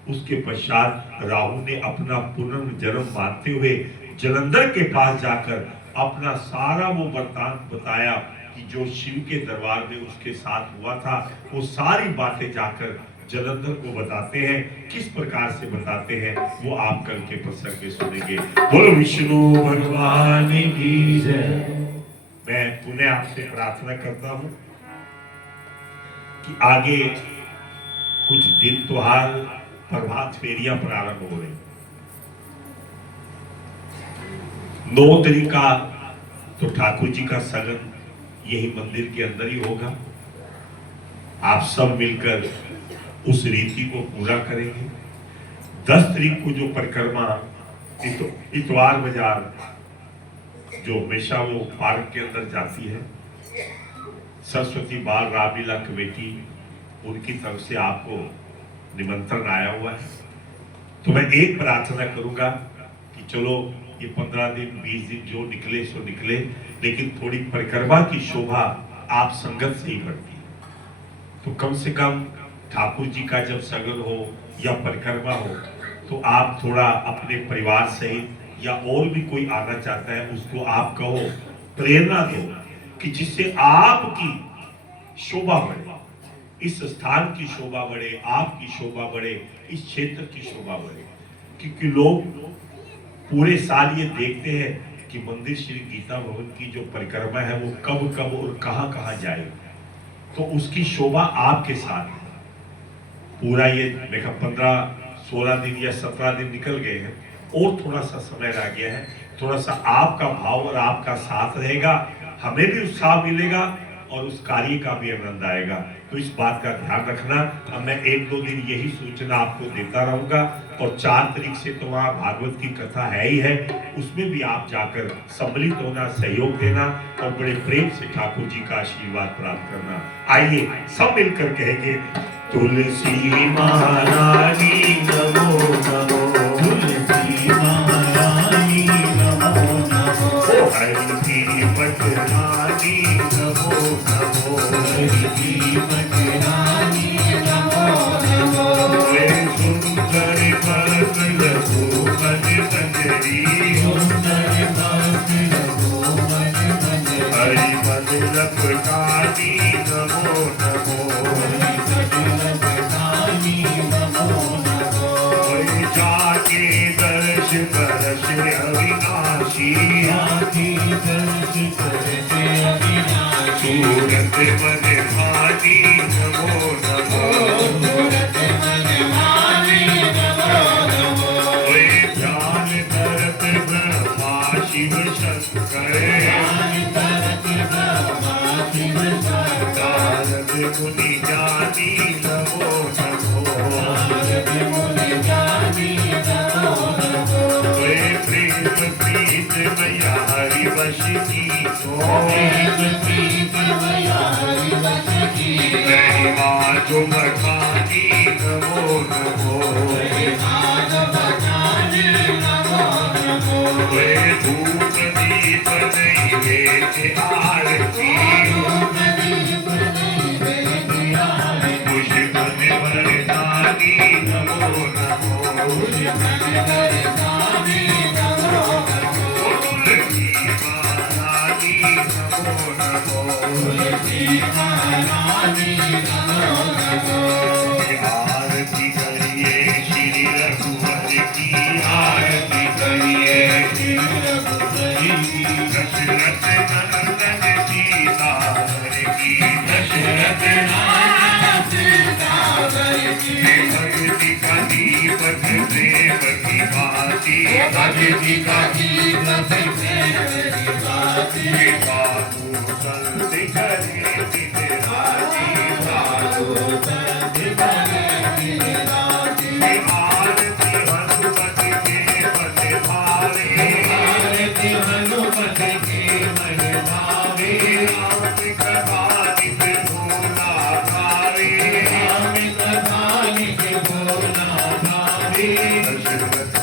उसके पश्चात राहु ने अपना पुनर्जन्म मानते हुए जलंधर के पास जाकर अपना सारा वो वृतांत बताया कि जो शिव के दरबार में उसके साथ हुआ था, वो सारी बातें जाकर जलंधर को बताते हैं। किस प्रकार से बताते हैं वो आप कल के प्रसंग में सुनेंगे। बोलो विष्णु भगवान की जय। मैं पुनः आपसे प्रार्थना करता हूं कि आगे कुछ दिन त्योहार प्रभात फेरियां प्रारंभ हो रही। 9 तारीख का तो ठाकुर जी का सगन यही मंदिर के अंदर ही होगा। आप सब मिलकर उस रीति को पूरा करेंगे। 10 तारीख को जो परिक्रमा इतवार बाजार जो हमेशा वो पार्क के अंदर जाती है, सरस्वती बाल रामलीला कमेटी उनकी तरफ से आपको निमंत्रण आया हुआ है। तो मैं एक प्रार्थना करूंगा कि चलो ये 15 दिन 20 दिन जो निकले सो निकले, लेकिन थोड़ी परिक्रमा की शोभा आप संगत से ही बढ़ती है। तो कम से कम ठाकुर जी का जब सगन हो या परिक्रमा हो तो आप थोड़ा अपने परिवार सहित या और भी कोई आना चाहता है उसको आप कहो, प्रेरणा दो कि जिससे आपकी शोभा बढ़े, इस स्थान की शोभा बढ़े, आपकी शोभा बढ़े, इस क्षेत्र की शोभा बढ़े। क्योंकि लोग पूरे साल ये देखते हैं कि मंदिर श्री गीता भवन की जो परिक्रमा है वो कब कब और कहां कहां जाए, तो उसकी शोभा आपके साथ है। पूरा ये देखा 15-16 दिन या 17 दिन निकल गए हैं और थोड़ा सा समय रह गया है। थोड़ा सा आपका भाव और आपका साथ रहेगा, हमें भी उत्साह मिलेगा और उस कार्य का भी आनंद आएगा। तो इस बात का ध्यान रखना। अब मैं 1-2 दिन यही सूचना आपको देता रहूंगा और 4 तारीख से तो वहाँ भागवत की कथा है ही है, उसमें भी आप जाकर सम्मिलित होना, सहयोग देना और बड़े प्रेम से ठाकुर जी का आशीर्वाद प्राप्त करना। आइए सब मिलकर कहेंगे, तुलसी महारानी नमो नमो, तुलसी महारानी नमो नमो, हरि की पटरानी नमो नमो, हरि की पटरानी नमो नमो, वे सुंदर पल रघुपति बंदरी, सुंदर भक्त रघुपति बंदरी, हरि पद लपटानी नमो नमो, हरि पद लपटानी नमो नमो, कोई जाके दर्श बरस अविनाशी, आके दर्श करते अविनाशी, सूरत मन भानी नमो नमो, सूरत मन भानी नमो नमो, कोई ध्यान करत ब्रह्मा शिव शंकर, ज्ञान करत ब्रह्मा शिव शंकर, नारद मुनि ज्ञानी नमो नमो, नारद मुनि ज्ञानी नमो नमो, कोई प्रेम प्रीत मैया हरि वश की को, प्रेम प्रीत मैया हरि वश की, महिमा जो बखानी नमो नमो, मान बखानी नमो नमो, वे धूप दीप नैवेद्य आरती, धूप दीप नैवेद्य आरती, पुष्प वरदानी नमो नमो, मन वरदानी नमो नमो, तुलसी महारानी नमो नमो, तुलसी महारानी नमो नमो, आरती करिए श्री रघुवर की, आरती करिए श्री रघुपति की, दशरथ नंदन सीतावर की, दशरथ नंदन सीतावर की, भक्ति का दीपक प्रेम की बाती, भक्ति का दीपक प्रेम की बाती, साधु संत करे विराजी, साधु संत करे विराजी, आरती हनुमत के पद भारे, आरती हनुमत के मन भावे, राम कहानी पे भोला भारे, राम कहानी के भोला भावे, दशरथ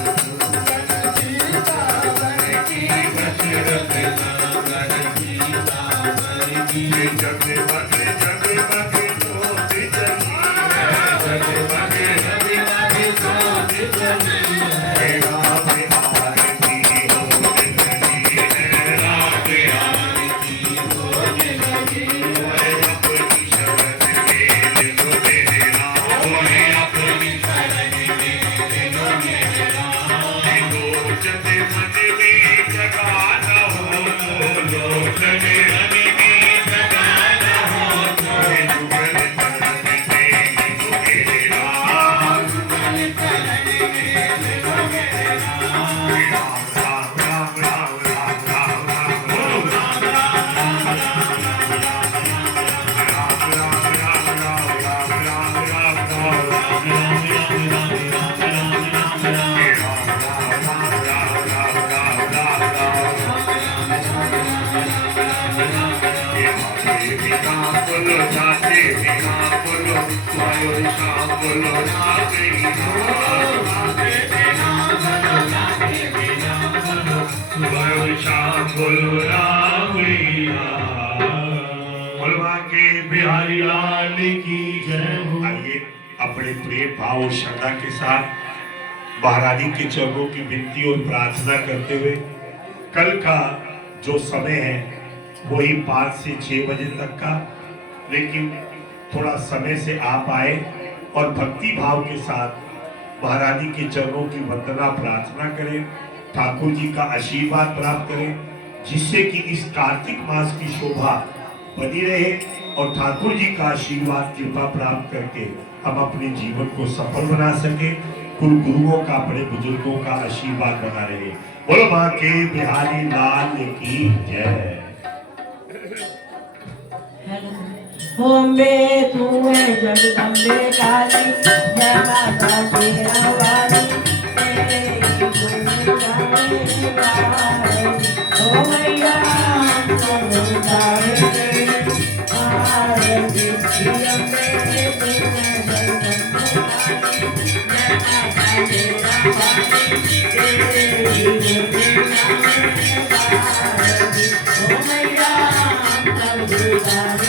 दशरथ नंदन सीतावर की, जगमग जगमग ज्योत जली है, जगमग जगमग ज्योत जली है, राम आरती होने लगी है, रात आरती होने लगी है, अपनी शरण ले लो मेरे राम, ओए अपनी शरण में लो मेरे राम, लोचन मन में जगाना हो तो लोचन मन में जगाना हो तो, जुगल चरण में लो मेरे राम, जुगल चरण में लो मेरे राम, राम राम राम राम राम राम बोलो राम राम राम राम बोलो जाते बिना बोलो वायु शाम बोलो जाते वायु शाम बोलो राम बोलवा के बिहारी लाल की जय हो। आइए अपने प्रेम भाव और श्रद्धा के साथ महारानी के चरणों की विनती और प्रार्थना करते हुए कल का जो समय है वही 5 से 6 बजे तक का, लेकिन थोड़ा समय से आप आए और भक्ति भाव के साथ महारानी के चरणों की वंदना प्रार्थना करें, ठाकुर जी का आशीर्वाद प्राप्त करें, जिससे कि इस कार्तिक मास की शोभा बनी रहे और ठाकुर जी का आशीर्वाद कृपा प्राप्त करके हम अपने जीवन को सफल बना सके। कुल गुरुओं का, बड़े बुजुर्गों का आशीर्वाद बना रहे। बोलो मां के बिहारी लाल की जय। हो अम्बे तू है जगदम्बे काली जय माता शेरा वाली तेरे ही गुण गावे गावे हो मैया हम सब गावे तेरी आरती श्री अम्बे तू है जगदम्बे काली जय माता शेरा वाली तेरे ही गुण गावे गावे हो मैया हम सब गावे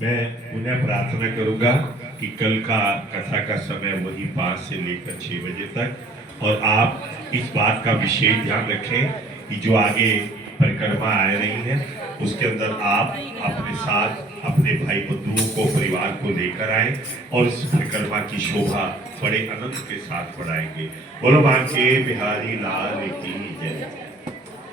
मैं उन्हें प्रार्थना करूंगा कि कल का कथा का समय वही 5 से लेकर 6 बजे तक, और आप इस बात का विशेष ध्यान रखें कि जो आगे परिक्रमा आ रही है उसके अंदर आप अपने साथ अपने भाई बंधुओं को, परिवार को लेकर आए और इस परिक्रमा की शोभा बड़े आनंद के साथ बढ़ाएंगे। बोलो बांके बिहारी लाल की जय।